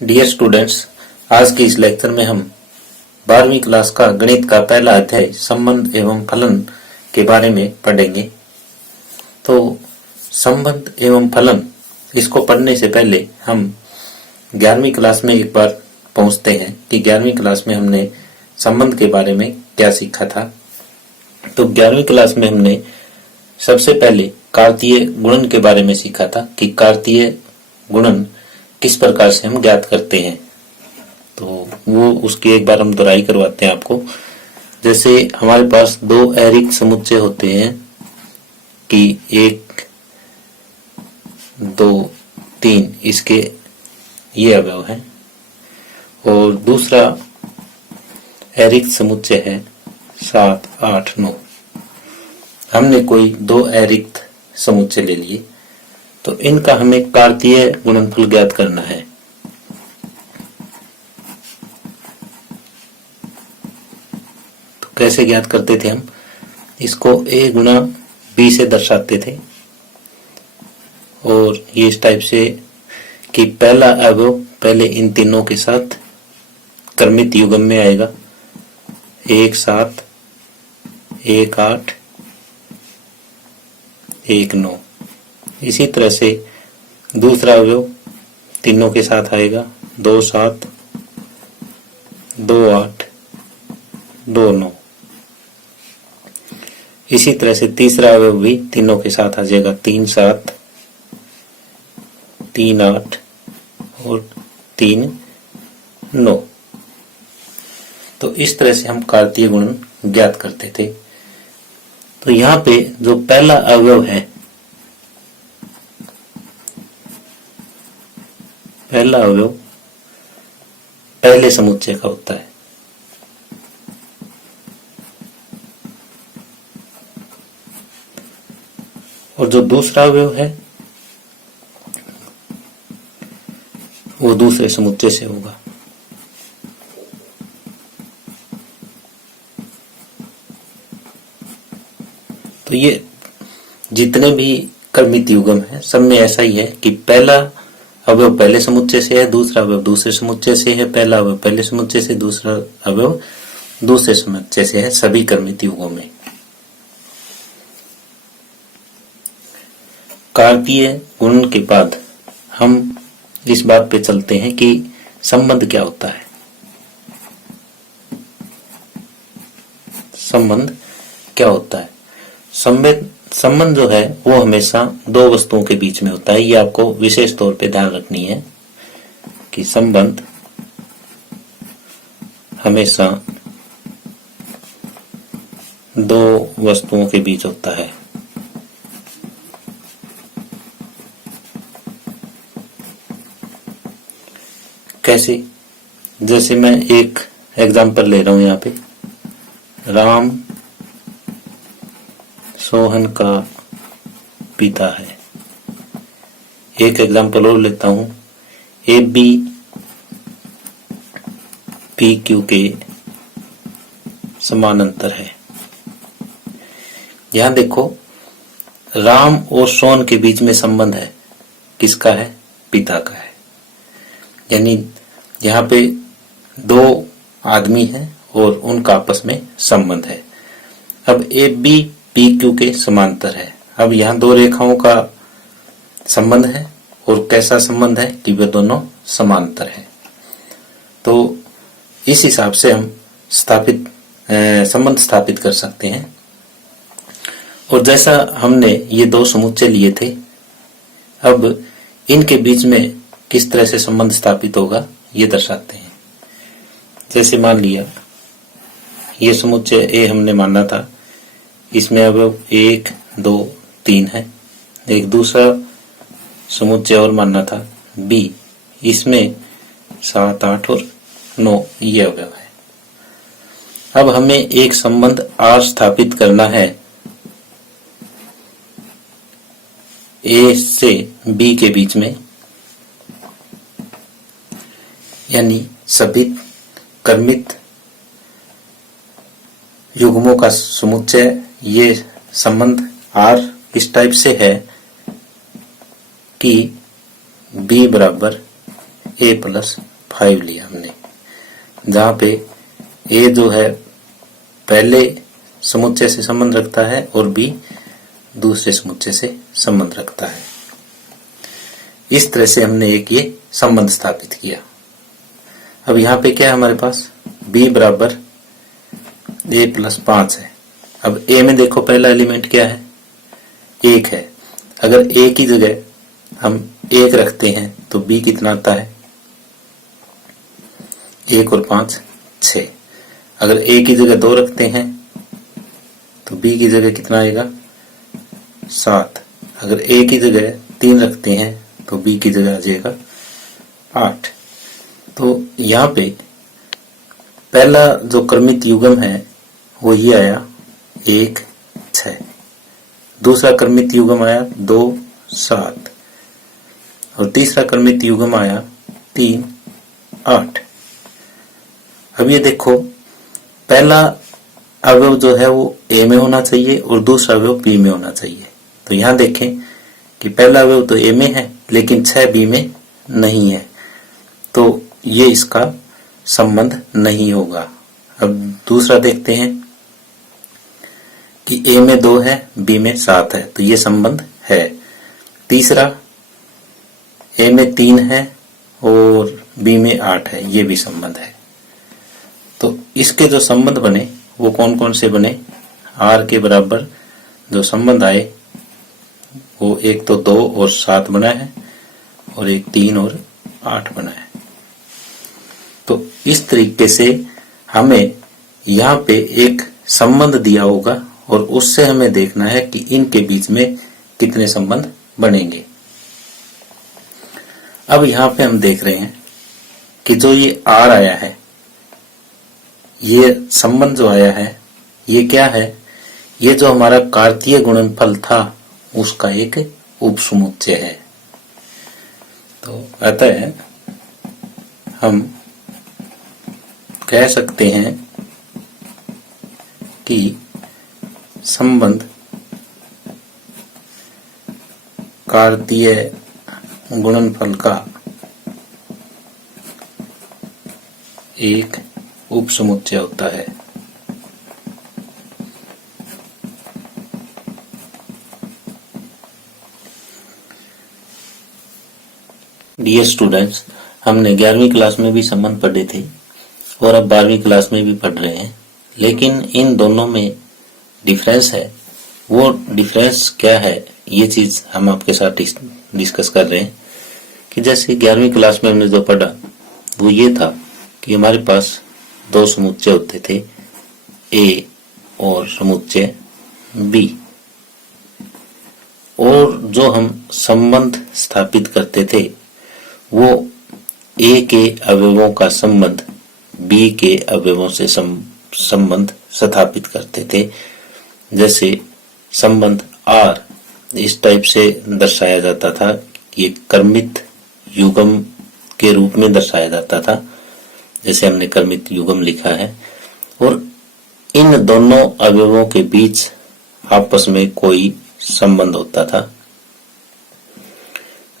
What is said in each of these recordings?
Dear students, आज के इस लेक्चर में हम 12वीं क्लास का गणित का पहला अध्याय संबंध एवं फलन के बारे में पढ़ेंगे। तो संबंध एवं फलन इसको पढ़ने से पहले हम 11वीं क्लास में एक बार पहुंचते हैं कि 11वीं क्लास में हमने संबंध के बारे में क्या सीखा था। तो 11वीं क्लास में हमने सबसे पहले कार्तीय गुणन के बारे में सीखा था कि कार्तीय गुणन किस प्रकार से हम ज्ञात करते हैं। तो वो उसकी एक बार हम दोहराई करवाते हैं आपको। जैसे हमारे पास दो ऐरिक समुच्चय होते हैं कि 1, 2, 3 इसके ये अवयव हैं, और दूसरा ऐरिक समुच्चय है 7, 8, 9। हमने कोई दो ऐरिक समुच्चय ले लिए, तो इनका हमें कार्तीय गुणनफल ज्ञात करना है। तो कैसे ज्ञात करते थे हम इसको? a गुणा b से दर्शाते थे, और ये इस टाइप से कि पहला अवयव पहले इन तीनों के साथ क्रमित युग्म में आएगा, 1, 7, 1, 8, 1, 9। इसी तरह से दूसरा अवयव तीनों के साथ आएगा, 2, 7, 2, 8, 2, 9। इसी तरह से तीसरा अवयव भी तीनों के साथ आ जाएगा, 3, 7, 3, 8 और 3, 9। तो इस तरह से हम कार्तीय गुणन ज्ञात करते थे। तो यहाँ पे जो पहला अवयव है, पहला अवयव पहले समुच्चय का होता है, और जो दूसरा अवयव है वो दूसरे समुच्चय से होगा। तो ये जितने भी क्रमित युग्म है सब में ऐसा ही है कि पहला अवयव पहले समुच्चय से है, दूसरा अवयव दूसरे समुच्चय से है, पहला अवयव पहले समुच्चय से, दूसरा अवयव दूसरे समुच्चय से है, सभी क्रमित युगों में। कार्तीय गुणन के बाद हम इस बात पे चलते हैं कि संबंध क्या होता है। संबंध क्या होता है? संबंध जो है वो हमेशा दो वस्तुओं के बीच में होता है। ये आपको विशेष तौर पे ध्यान रखनी है कि संबंध हमेशा दो वस्तुओं के बीच होता है। कैसे? जैसे मैं एक एग्जांपल ले रहा हूं यहाँ पे, राम सोहन का पिता है। एक एग्जांपल और लेता हूं, ए बी पी क्यू के समानांतर है। यहां देखो, राम और सोहन के बीच में संबंध है, किसका है? पिता का है। यानी यहाँ पे दो आदमी हैं और उनका आपस में संबंध है। अब ए बी पी क्यू के समांतर है। अब यहाँ दो रेखाओं का संबंध है, और कैसा संबंध है कि वे दोनों समांतर है। तो इस हिसाब से हम संबंध स्थापित कर सकते हैं। और जैसा हमने ये दो समुच्चय लिए थे, अब इनके बीच में किस तरह से संबंध स्थापित होगा ये दर्शाते हैं। जैसे मान लिया ये समुच्चय ए हमने माना था, इसमें अवयव 1, 2, 3 है। एक दूसरा समुच्चय और मानना था बी, इसमें 7, 8 और 9 ये अवयव है। अब हमें एक संबंध आर स्थापित करना है ए से बी के बीच में, यानी सभी क्रमित युग्मों का समुच्चय। ये संबंध आर इस टाइप से है कि b बराबर a+5 लिया हमने, जहां पे a जो है पहले समुच्चय से संबंध रखता है और b दूसरे समुच्चय से संबंध रखता है। इस तरह से हमने एक ये संबंध स्थापित किया। अब यहाँ पे क्या है हमारे पास, b बराबर a+5 है। अब a में देखो पहला एलिमेंट क्या है, 1 है। अगर a की जगह हम 1 रखते हैं तो b कितना आता है, 1 और 5 6। अगर a की जगह 2 रखते हैं तो b की जगह कितना आएगा, 7। अगर a की जगह 3 रखते हैं तो b की जगह आ जाएगा 8। तो यहाँ पे पहला जो क्रमित युग्म है वो ये आया 1 6, दूसरा क्रमित युग्म आया 2 7 और तीसरा क्रमित युग्म आया 3 8। अब ये देखो पहला अवयव जो है वो a में होना चाहिए और दूसरा अवयव b में होना चाहिए। तो यहाँ देखें कि पहला अवयव तो a में है लेकिन 6 b में नहीं है, तो ये इसका संबंध नहीं होगा। अब दूसरा देखते हैं कि a में 2 है b में 7 है, तो ये संबंध है। तीसरा a में 3 है और b में 8 है, ये भी संबंध है। तो इसके जो संबंध बने वो कौन कौन से बने, r के बराबर जो संबंध आए वो एक तो 2 और 7 बना है और एक 3 और 8 बना है। तो इस तरीके से हमें यहाँ पे एक संबंध दिया होगा और उससे हमें देखना है कि इनके बीच में कितने संबंध बनेंगे। अब यहाँ पे हम देख रहे हैं कि जो ये r आया है, ये संबंध जो आया है ये क्या है, ये जो हमारा कार्तीय गुणनफल था उसका एक उपसमुच्चय है। तो अतः हम कह सकते हैं कि संबंध कार्तीय गुणनफल का एक उपसमुच्चय होता है। डियर स्टूडेंट्स, हमने 11वीं क्लास में भी संबंध पढ़े थे और अब 12वीं क्लास में भी पढ़ रहे हैं, लेकिन इन दोनों में डिफरेंस है। वो डिफरेंस क्या है ये चीज हम आपके साथ डिस्कस कर रहे हैं कि जैसे 11वीं क्लास में हमने जो पढ़ा वो ये था कि हमारे पास 2 समुच्चय होते थे, A और समुच्चय B, और जो हम संबंध स्थापित करते थे वो A के अवयवों का संबंध B के अवयवों से संबंध स्थापित करते थे। जैसे संबंध R इस टाइप से दर्शाया जाता था, ये क्रमित युग्म के रूप में दर्शाया जाता था, जैसे हमने क्रमित युग्म लिखा है। और इन दोनों अवयवों के बीच आपस में कोई संबंध होता था,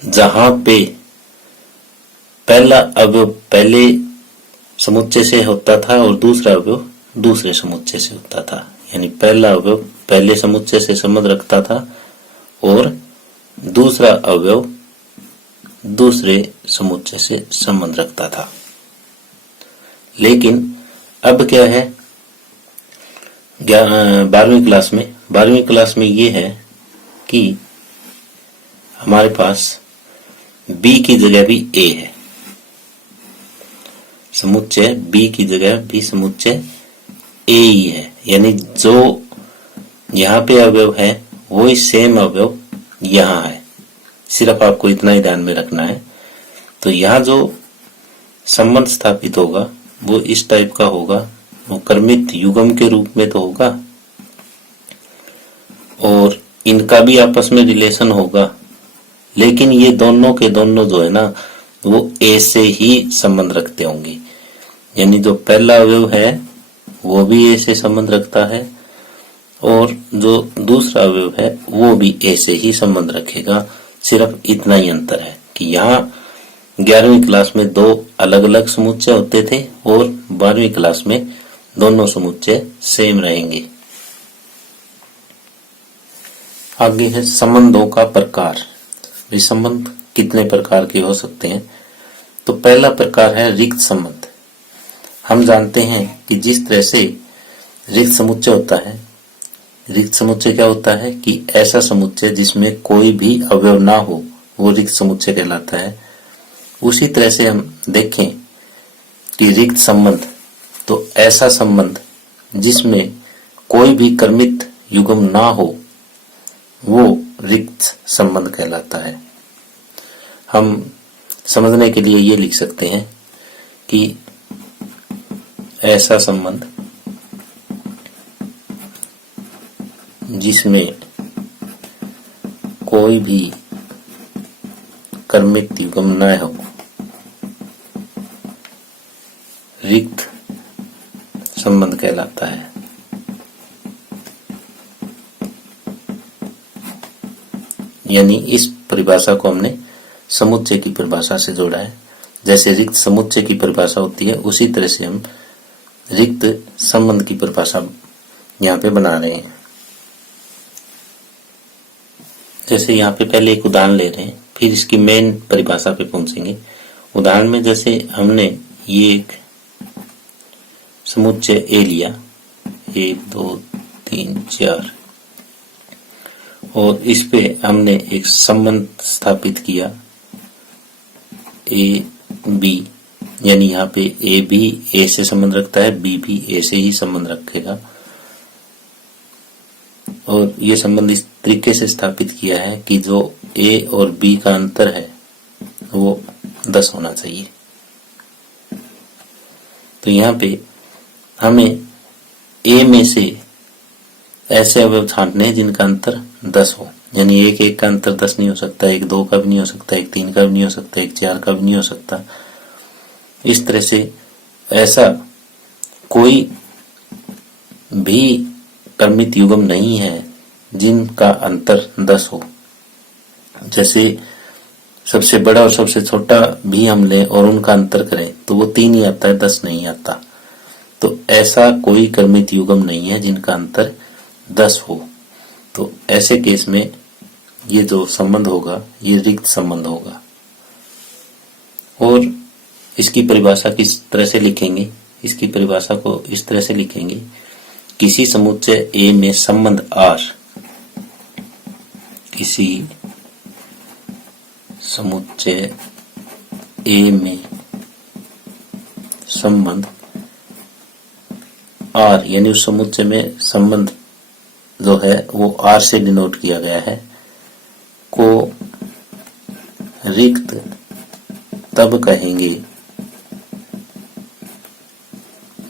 जहां पे पहला अवयव पहले समुच्चय से होता था और दूसरा अवयव दूसरे समुच्चय से होता था। यानी पहला अवयव पहले समुच्चय से संबंध रखता था और दूसरा अवयव दूसरे समुच्चय से संबंध रखता था। लेकिन अब क्या है 12वीं क्लास में ये है कि हमारे पास B की जगह भी A है, समुच्चय B की जगह भी समुच्चय A ही है। यानी जो यहाँ पे अवयव है वो ही सेम अवयव यहाँ है, सिर्फ आपको इतना ही ध्यान में रखना है। तो यहाँ जो संबंध स्थापित होगा वो इस टाइप का होगा, वो क्रमित युग्म के रूप में तो होगा और इनका भी आपस में रिलेशन होगा, लेकिन ये दोनों के दोनों जो है ना वो A से ही संबंध रखते होंगे। यानी जो पहला अवयव है वो भी A से संबंध रखता है और जो दूसरा अवयव है वो भी A से ही संबंध रखेगा। सिर्फ इतना ही अंतर है कि यहाँ 11वीं क्लास में 2 अलग अलग समुच्चय होते थे और 12वीं क्लास में दोनों समुच्चय सेम रहेंगे। आगे है संबंधों का प्रकार। ये संबंध कितने प्रकार के हो सकते हैं? तो पहला प्रकार है रिक्त संबंध। हम जानते हैं कि जिस तरह से रिक्त समुच्चय होता है, रिक्त समुच्चय क्या होता है कि ऐसा समुच्चय जिसमें कोई भी अवयव ना हो वो रिक्त समुच्चय कहलाता है। उसी तरह से हम देखें कि रिक्त संबंध तो ऐसा संबंध जिसमें कोई भी कर्मित युग्म ना हो वो रिक्त संबंध कहलाता है। हम समझने के लिए ये लिख सकते हैं कि ऐसा संबंध जिसमें कोई भी कर्मित युग्म न हो रिक्त संबंध कहलाता है। यानी इस परिभाषा को हमने समुच्चय की परिभाषा से जोड़ा है। जैसे रिक्त समुच्चय की परिभाषा होती है उसी तरह से हम रिक्त संबंध की परिभाषा यहाँ पे बना रहे हैं। जैसे यहाँ पे पहले एक उदाहरण ले रहे हैं, फिर इसकी मेन परिभाषा पे पहुंचेंगे। उदाहरण में जैसे हमने ये एक समुच्चय ए लिया, 1 2 3 4, और इस पे हमने एक संबंध स्थापित किया ए बी, यानी यहाँ पे ए भी ए से संबंध रखता है, बी भी ए से ही संबंध रखेगा। और ये संबंध इस तरीके से स्थापित किया है कि जो ए और बी का अंतर है वो 10 होना चाहिए। तो यहाँ पे हमें ए में से ऐसे अवयव छांटने हैं जिनका अंतर 10 हो, यानी 1 1 का अंतर 10 नहीं हो सकता, 1 2 का भी नहीं हो सकता, 1 3 का भी नहीं हो सकता, 1 4 का भी नहीं हो सकता। इस तरह से ऐसा कोई भी कर्मित युग्म नहीं है जिनका अंतर 10 हो। जैसे सबसे बड़ा और सबसे छोटा भी हम लें और उनका अंतर करें तो वो 3 ही आता है, 10 नहीं आता। तो ऐसा कोई कर्मित युग्म नहीं है जिनका अंतर 10 हो। तो ऐसे केस में ये जो संबंध होगा ये रिक्त संबंध होगा। और इसकी परिभाषा किस तरह से लिखेंगे? इसकी परिभाषा को इस तरह से लिखेंगे, किसी समुच्चय ए में संबंध R, किसी समुच्चय ए में संबंध R, यानी उस समुच्चय में संबंध जो है वो R से डिनोट किया गया है, को रिक्त तब कहेंगे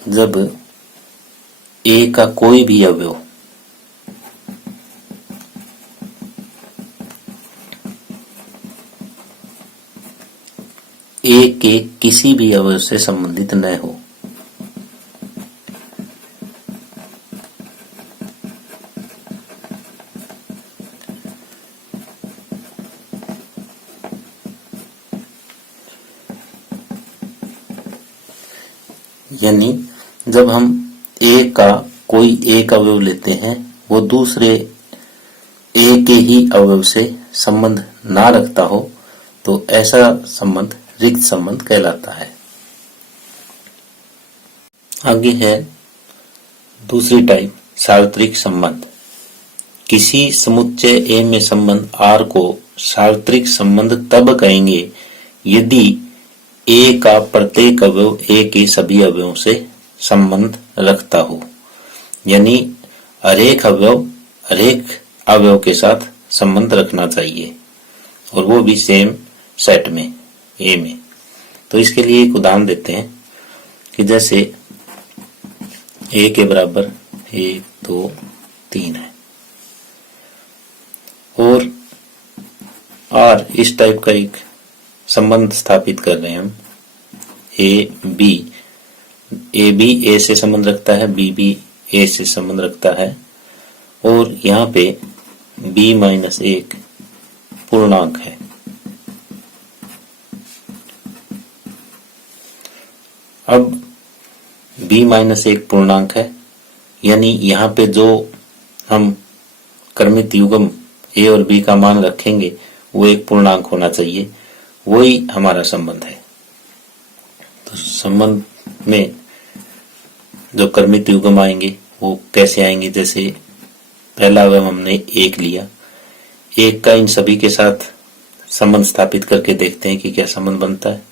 जब ए का कोई भी अवयव ए के किसी भी अवयव से संबंधित न हो। यानी जब हम ए का कोई एक अवयव लेते हैं वो दूसरे ए के ही अवयव से संबंध ना रखता हो तो ऐसा संबंध रिक्त संबंध कहलाता है। आगे है दूसरी टाइप, सार्वत्रिक संबंध। किसी समुच्चय ए में संबंध R को सार्वत्रिक संबंध तब कहेंगे यदि ए का प्रत्येक अवयव ए के सभी अवयवों से संबंध रखता हो। यानी हरेक अवयव के साथ संबंध रखना चाहिए और वो भी सेम सेट में ए में। तो इसके लिए एक उदाहरण देते हैं कि जैसे ए के बराबर 1 2 3 है और R इस टाइप का एक संबंध स्थापित कर रहे हैं हम। ए बी ए से संबंध रखता है, बी भी ए से संबंध रखता है और यहाँ पे b-1 पूर्णांक है। अब b-1 पूर्णांक है, यानी यहाँ पे जो हम क्रमित युग्म a और b का मान रखेंगे वो एक पूर्णांक होना चाहिए, वही हमारा संबंध है। तो संबंध में जो क्रमित युग्म आएंगे वो कैसे आएंगे, जैसे पहला अवयव हमने 1 लिया, 1 का इन सभी के साथ संबंध स्थापित करके देखते हैं कि क्या संबंध बनता है।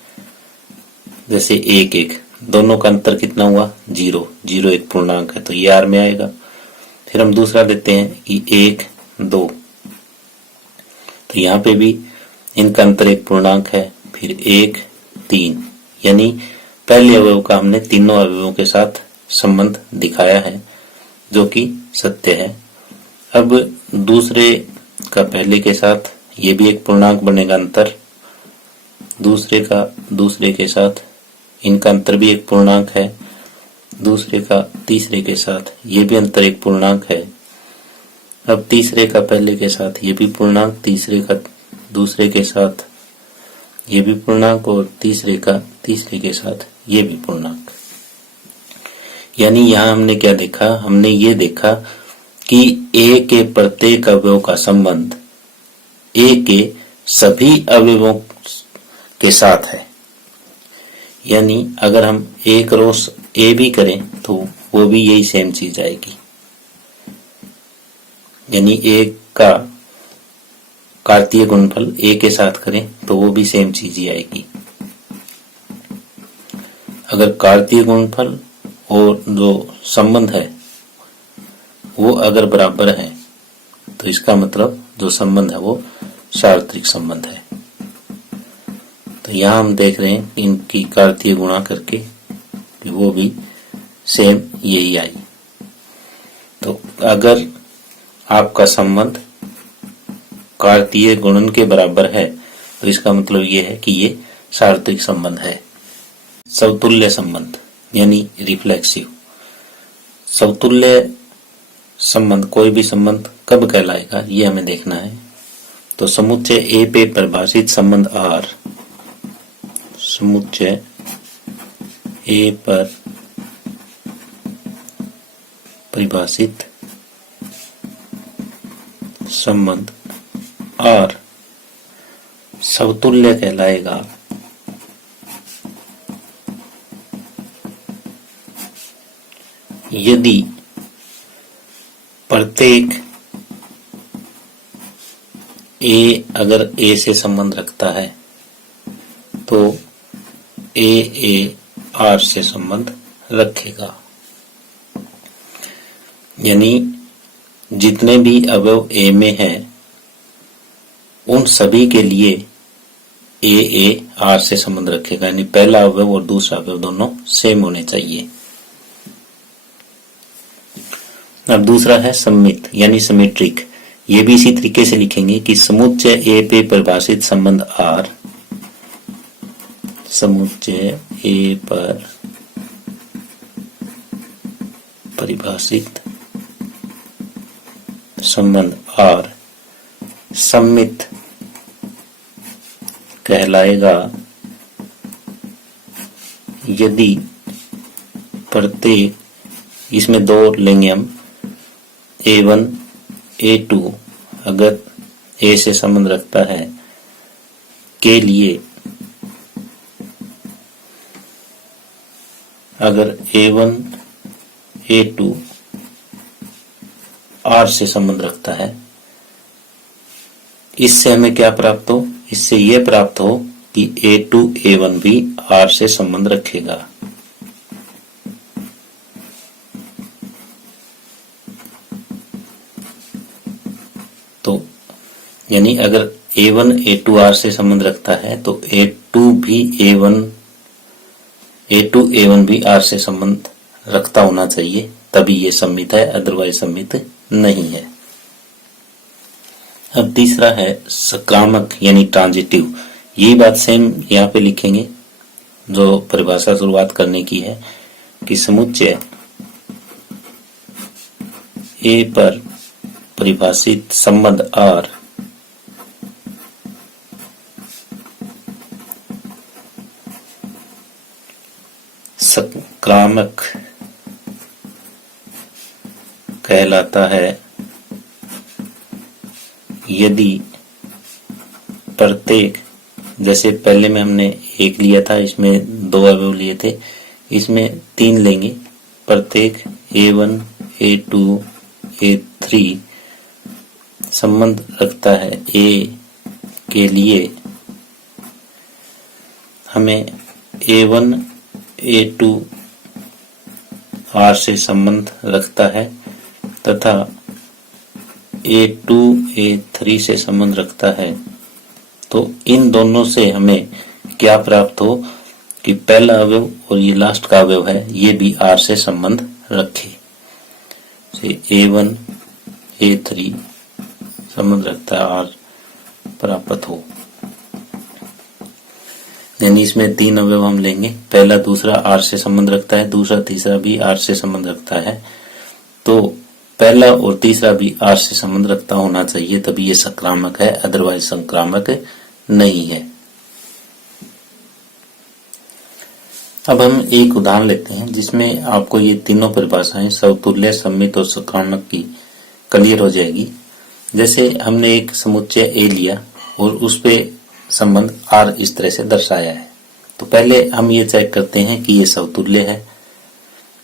जैसे 1-1 दोनों का अंतर कितना हुआ, 0, 0 एक पूर्णांक है तो ये R में आएगा। फिर हम दूसरा लेते हैं कि 1-2, तो यहाँ पे भी इनका अंतर एक पूर्णांक है। फिर 1-3, यानी पहले अवयव का हमने तीनों अवयवों के साथ संबंध दिखाया है जो कि सत्य है। अब दूसरे का पहले के साथ ये भी एक पूर्णांक बनेगा अंतर, दूसरे का दूसरे के साथ इनका अंतर भी एक पूर्णांक है, दूसरे का तीसरे के साथ ये भी अंतर एक पूर्णांक है। अब तीसरे का पहले के साथ ये भी पूर्णांक, तीसरे का दूसरे के साथ ये भी पूर्णांक और तीसरे का तीसरे के साथ ये भी पूर्णांक। यानी यहाँ हमने क्या देखा, हमने ये देखा कि A के प्रत्येक अवयव का संबंध A के सभी अवयवों के साथ है। यानी अगर हम एक रो A भी करें तो वो भी यही सेम चीज आएगी, यानी A का कार्तीय गुणनफल A के साथ करें तो वो भी सेम चीज ही आएगी। अगर कार्तीय गुणनफल और जो संबंध है वो अगर बराबर है तो इसका मतलब जो संबंध है वो सार्वत्रिक संबंध है। तो यहाँ हम देख रहे हैं इनकी कार्तीय गुणा करके कि वो भी सेम यही आई। तो अगर आपका संबंध कार्तीय गुणन के बराबर है तो इसका मतलब ये है कि ये सार्वत्रिक संबंध है। समतुल्य संबंध यानी रिफ्लेक्सिव। समतुल्य संबंध कोई भी संबंध कब कहलाएगा ये हमें देखना है। तो समुच्चय A पे परिभाषित संबंध R, समुच्चय A पर परिभाषित संबंध R समतुल्य कहलाएगा यदि प्रत्येक A अगर A से संबंध रखता है तो A R से संबंध रखेगा। यानी जितने भी अवयव A में हैं उन सभी के लिए A R से संबंध रखेगा, यानी पहला अवयव और दूसरा अवयव दोनों सेम होने चाहिए। अब दूसरा है सममित यानी सिमेट्रिक। ये भी इसी तरीके से लिखेंगे कि समुच्चय A पे परिभाषित संबंध R, समुच्चय A पर परिभाषित संबंध R सममित कहलाएगा यदि प्रत्येक, इसमें दो लेंगे हम, A1 A2 अगर A से संबंध रखता है के लिए, अगर A1 A2 R से संबंध रखता है, इससे हमें क्या प्राप्त हो, इससे यह प्राप्त हो कि A2 A1 भी R से संबंध रखेगा। तो यानी अगर A1 A2 R से संबंध रखता है तो A2 A1 भी R से संबंध रखता होना चाहिए, तभी ये सम्मित है, अदरवाइज सम्मित नहीं है। अब तीसरा है सकारात्मक यानी ट्रांजिटिव। यही बात सेम यहाँ पे लिखेंगे जो परिभाषा शुरुआत करने की है कि समुच्चय A पर परिभाषित संबंध R संक्रामक कहलाता है यदि प्रत्येक, जैसे पहले में हमने एक लिया था, इसमें दो अवयव लिए थे, इसमें तीन लेंगे। प्रत्येक A1, A2, A3 संबंध रखता है A के लिए हमें A1, A2 R से संबंध रखता है तथा A2, A3 से संबंध रखता है। तो इन दोनों से हमें क्या प्राप्त हो कि पहला अवयव और ये लास्ट का अवयव है ये भी R से संबंध रखे। A1, A3 संबंध रखता है R प्राप्त हो, यानी इसमें तीन अवयव हम लेंगे। पहला दूसरा R से संबंध रखता है, दूसरा तीसरा भी R से संबंध रखता है। तो पहला और तीसरा भी R से संबंध रखता होना चाहिए, तभी ये संक्रामक है, अदरवाइज संक्रामक नहीं है। अब हम एक उदाहरण लेते हैं जिसमें आपको ये तीनों परिभाषाएं समतुल्य, सम्मित और संक्रामक की क्लियर हो जाएगी। जैसे हमने एक समुच्चय A लिया और उस पे संबंध R इस तरह से दर्शाया है, तो पहले हम ये चेक करते हैं कि ये समतुल्य है,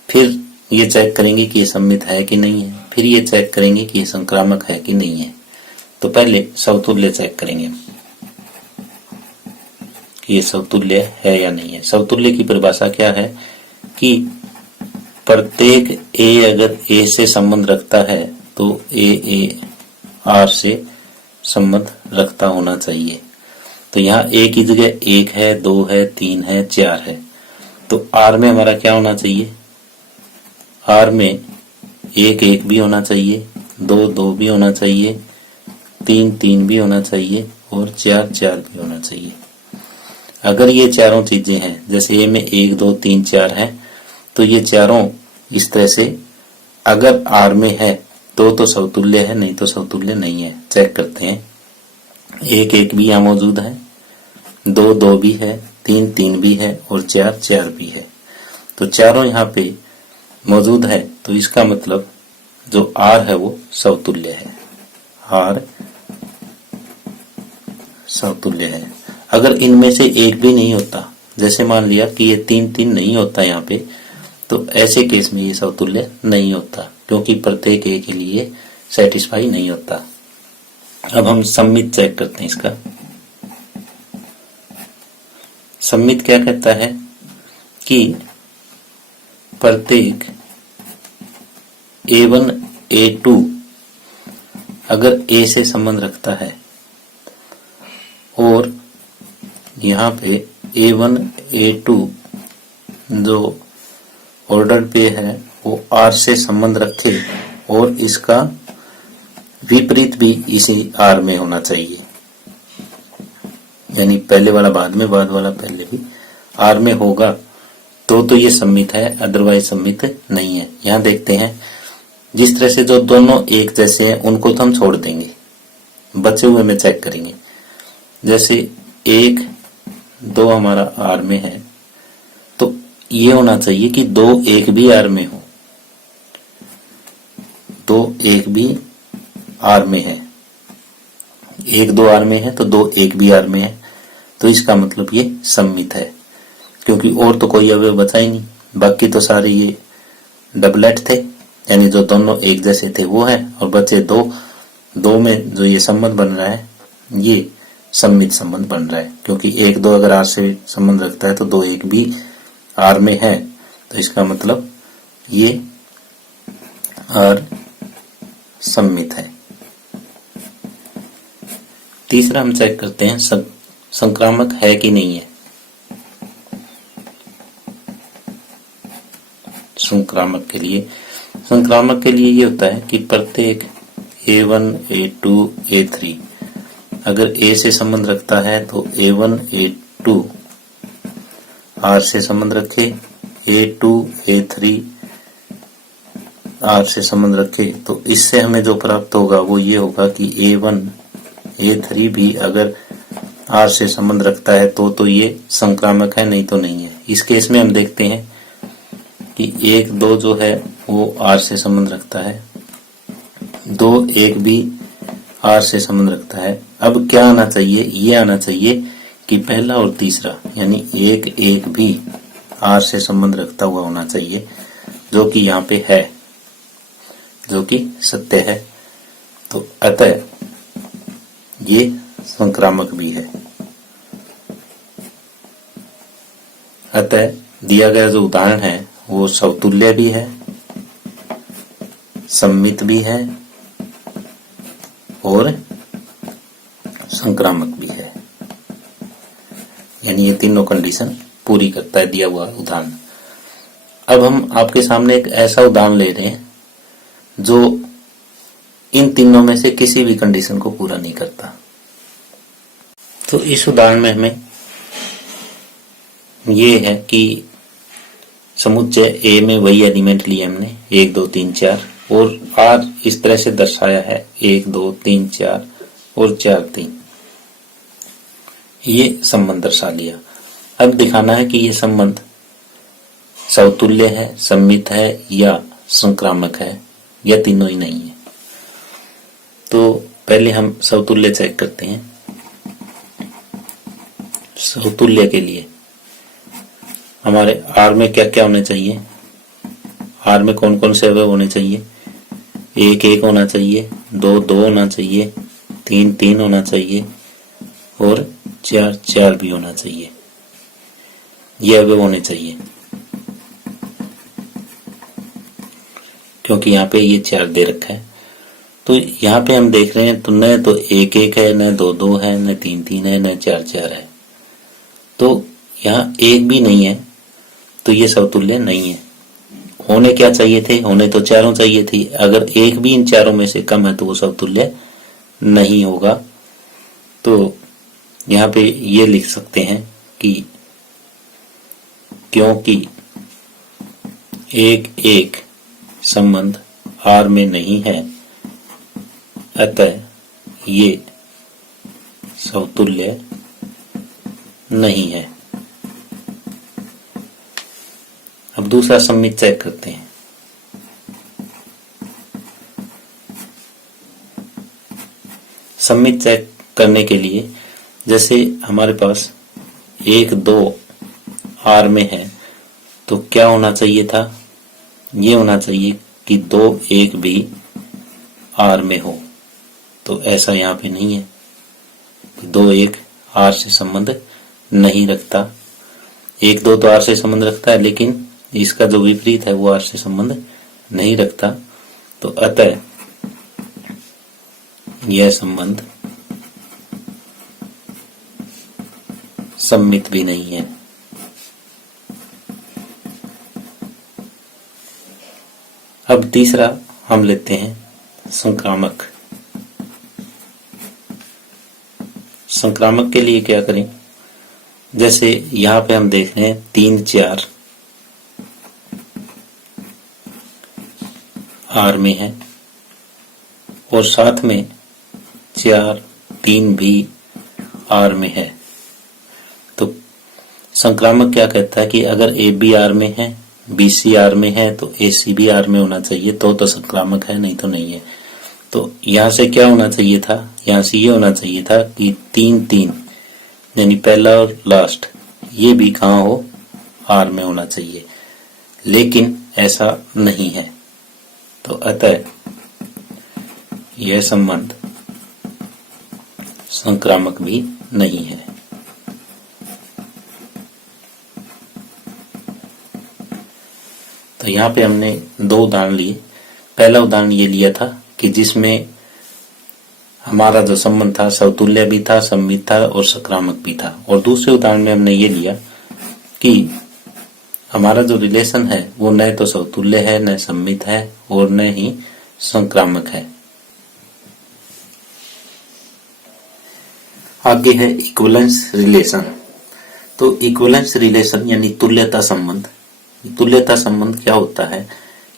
फिर ये चेक करेंगे कि ये सम्मित है कि नहीं है, फिर ये चेक करेंगे कि ये संक्रामक है कि नहीं है। तो पहले समतुल्य चेक करेंगे कि ये समतुल्य है या नहीं है। समतुल्य की परिभाषा क्या है कि प्रत्येक A अगर A से संबंध रखता है तो A R से संबंध रखता होना चाहिए। तो यहाँ A की जगह 1 है, 2 है, 3 है, 4 है, तो R में हमारा क्या होना चाहिए? R में 1 1 भी होना चाहिए, 2 2 भी होना चाहिए, 3 3 भी होना चाहिए और 4 4 भी होना चाहिए। अगर ये चारों चीजें हैं, जैसे A में 1 2 3 4 है, तो ये चारों इस तरह से अगर R में है तो समतुल्य है, नहीं तो समतुल्य नहीं है। चेक करते हैं। 1 1 भी यहाँ मौजूद है, 2 2 भी है, 3 3 भी है और 4 4 भी है। तो चारों यहाँ पे मौजूद है, तो इसका मतलब जो R है वो समतुल्य है, R समतुल्य है। अगर इनमें से एक भी नहीं होता, जैसे मान लिया कि ये 3 3 नहीं होता यहाँ पे, तो ऐसे केस में ये समतुल्य नहीं होता, क्योंकि प्रत्येक A के लिए सेटिस्फाई नहीं होता। अब हम सम्मित चेक करते हैं इसका। सम्मित क्या कहता है कि प्रत्येक A1 A2 अगर A से संबंध रखता है और यहाँ पे A1 A2 जो ऑर्डर पे है वो R से संबंध रखे और इसका विपरीत भी इसी R में होना चाहिए, यानी पहले वाला बाद में, बाद वाला पहले भी R में होगा तो ये सम्मित है, अदरवाइज सम्मित नहीं है। यहाँ देखते हैं, जिस तरह से जो दोनों एक जैसे हैं उनको तो हम छोड़ देंगे, बचे हुए में चेक करेंगे। जैसे 1 2 हमारा R में है, तो ये होना चाहिए कि 2 1 भी R में हो, 2 1 भी R में है, 1 2 R में है तो 2 1 भी R में है, तो इसका मतलब ये सम्मित है, क्योंकि और तो कोई अवयव बचा ही नहीं, बाकी तो सारे ये डबलेट थे, यानी जो दोनों एक जैसे थे वो है, और बचे दो में जो ये संबंध बन रहा है ये सम्मित संबंध बन रहा है, क्योंकि 1 2 अगर R से संबंध रखता है तो 2 1 भी R में है, तो इसका मतलब ये R सम्मित है। तीसरा हम चेक करते हैं संक्रामक है कि नहीं है। संक्रामक के लिए ये होता है कि प्रत्येक A1 A2 A3 अगर A से संबंध रखता है तो A1 A2 R से संबंध रखे, A2 A3 R से संबंध रखे, तो इससे हमें जो प्राप्त होगा वो ये होगा कि A1 A3 भी अगर R से संबंध रखता है तो ये संक्रामक है, नहीं तो नहीं है। इस केस में हम देखते हैं कि 1 2 जो है वो R से संबंध रखता है, 2 1 भी R से संबंध रखता है। अब क्या आना चाहिए, ये आना चाहिए कि पहला और तीसरा यानी 1 1 भी R से संबंध रखता हुआ होना चाहिए, जो कि यहाँ पे है, जो कि सत्य है। तो अतः ये संक्रामक भी है। अतः दिया गया जो उदाहरण है वो समतुल्य भी है, सम्मित भी है और संक्रामक भी है। यानी ये तीनों कंडीशन पूरी करता है दिया हुआ उदाहरण। अब हम आपके सामने एक ऐसा उदाहरण ले रहे हैं जो इन तीनों में से किसी भी कंडीशन को पूरा नहीं करता। तो इस उदाहरण में हमें ये है कि समुच्चय A में वही एलिमेंट लिए हमने 1 2 3 4 और R इस तरह से दर्शाया है 1 2 3 4 और 4 3। ये संबंध दर्शा लिया। अब दिखाना है कि ये संबंध समतुल्य है, सम्मित है या संक्रामक है या तीनों ही नहीं है। तो पहले हम समतुल्य चेक करते हैं। समतुल्य के लिए हमारे R में क्या क्या होने चाहिए, R में कौन कौन से अवयव होने चाहिए, 1 1 होना चाहिए, 2 2 होना चाहिए, 3 3 होना चाहिए और 4 4 भी होना चाहिए। ये अवयव होने चाहिए क्योंकि यहाँ पे ये 4 दे रखा है। तो यहाँ पे हम देख रहे हैं तो न तो 1 1 है, न 2 2 है, न 3 3 है, न 4 4 है। तो यहाँ 1 भी नहीं है, तो ये समतुल्य नहीं है। होने क्या चाहिए थे, होने तो चारों चाहिए थी। अगर 1 भी इन चारों में से कम है तो वो समतुल्य नहीं होगा। तो यहाँ पे ये लिख सकते हैं कि क्योंकि 1 1 संबंध R में नहीं है, अतः ये समतुल्य नहीं है। अब दूसरा सम्मित चेक करते हैं। सम्मित चेक करने के लिए जैसे हमारे पास 1 2 R में है तो क्या होना चाहिए था, ये होना चाहिए कि 2 1 भी R में हो। तो ऐसा यहाँ पे नहीं है। 2 1 R से संबंध नहीं रखता। 1 2 तो R से संबंध रखता है, लेकिन इसका जो विपरीत है वो R से संबंध नहीं रखता। तो अतः यह संबंध सम्मित भी नहीं है। अब तीसरा हम लेते हैं संक्रामक। संक्रामक के लिए क्या करें, जैसे यहाँ पे हम देख रहे हैं 3 4 R में है और साथ में 4 3 भी R में है। तो संक्रामक क्या कहता है कि अगर A भी R में है, BC R में है तो AC भी R में होना चाहिए, तो संक्रामक है, नहीं तो नहीं है। तो यहाँ से क्या होना चाहिए था, यहाँ से ये होना चाहिए था कि 3 3 यानी पहला और लास्ट ये भी कहाँ हो, R में होना चाहिए, लेकिन ऐसा नहीं है। तो अतः यह संबंध संक्रामक भी नहीं है। तो यहाँ पे हमने 2 उदाहरण लिए। पहला उदाहरण ये लिया था कि जिसमें हमारा जो संबंध था समतुल्य भी था, सम्मित था और संक्रामक भी था। और दूसरे उदाहरण में हमने ये लिया कि हमारा जो रिलेशन है वो न तो समतुल्य है, न सम्मित है और न ही संक्रामक है। आगे है इक्विवेलेंस रिलेशन। तो इक्विवेलेंस रिलेशन यानी तुल्यता संबंध। तुल्यता संबंध क्या होता है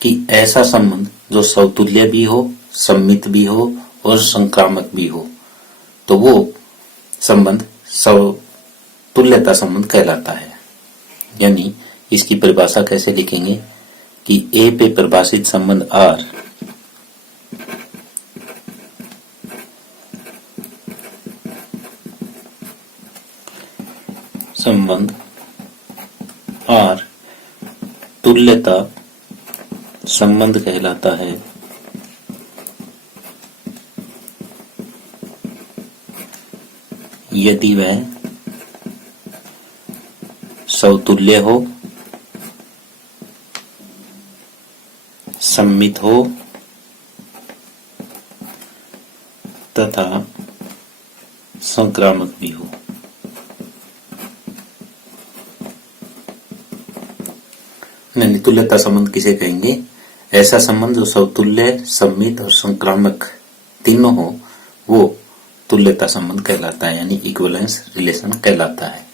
कि ऐसा संबंध जो समतुल्य भी हो, सम्मित भी हो और संक्रामक भी हो, तो वो संबंध तुल्यता संबंध कहलाता है। यानी इसकी परिभाषा कैसे लिखेंगे कि ए पे परिभाषित संबंध आर तुल्यता संबंध कहलाता है यदि वह समतुल्य हो, सममित हो तथा संक्रामक भी हो। तुल्यता संबंध किसे कहेंगे? ऐसा संबंध जो समतुल्य, सममित और संक्रामक तीनों हो, वो तुल्यता संबंध कहलाता है, यानी इक्विवेलेंस रिलेशन कहलाता है।